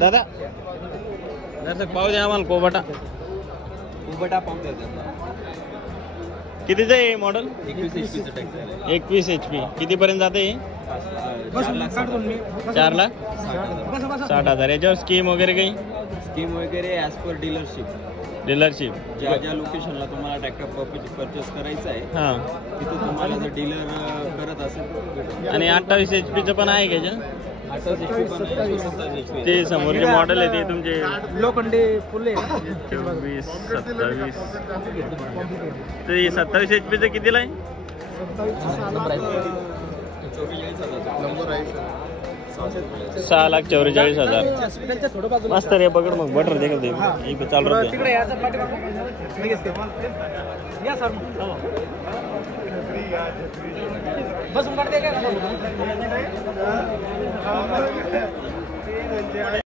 दादा जर पाव द्या आम्हाला कोबटा पाहू द्या. कितीचं आहे मॉडेल? 21 HP. कितीपर्यंत जाते? 4,60,000. याच्यावर स्कीम वगैरे काही? स्कीम वगैरे ॲज पर डीलरशिप. ज्या ज्या लोकेशनला तुम्हाला ट्रॅक्टर परचेस करायचा आहे हां, तिथं तुम्हाला जर डीलर करत असेल. आणि 28 HP चं पण आहे का याच्यात? 28 HP पण आहे, 27 HP. ते समोरचे मॉडेल आहे ते तुमचे लोखंडे फुले 24, 27. ते 27 HP चं कितीला आहे? 6,44,000. मस्त रे, पकड मग बटर दे का ते चालू राहते. तिकडे याचं पाठीमागं या सर बसून काढते काय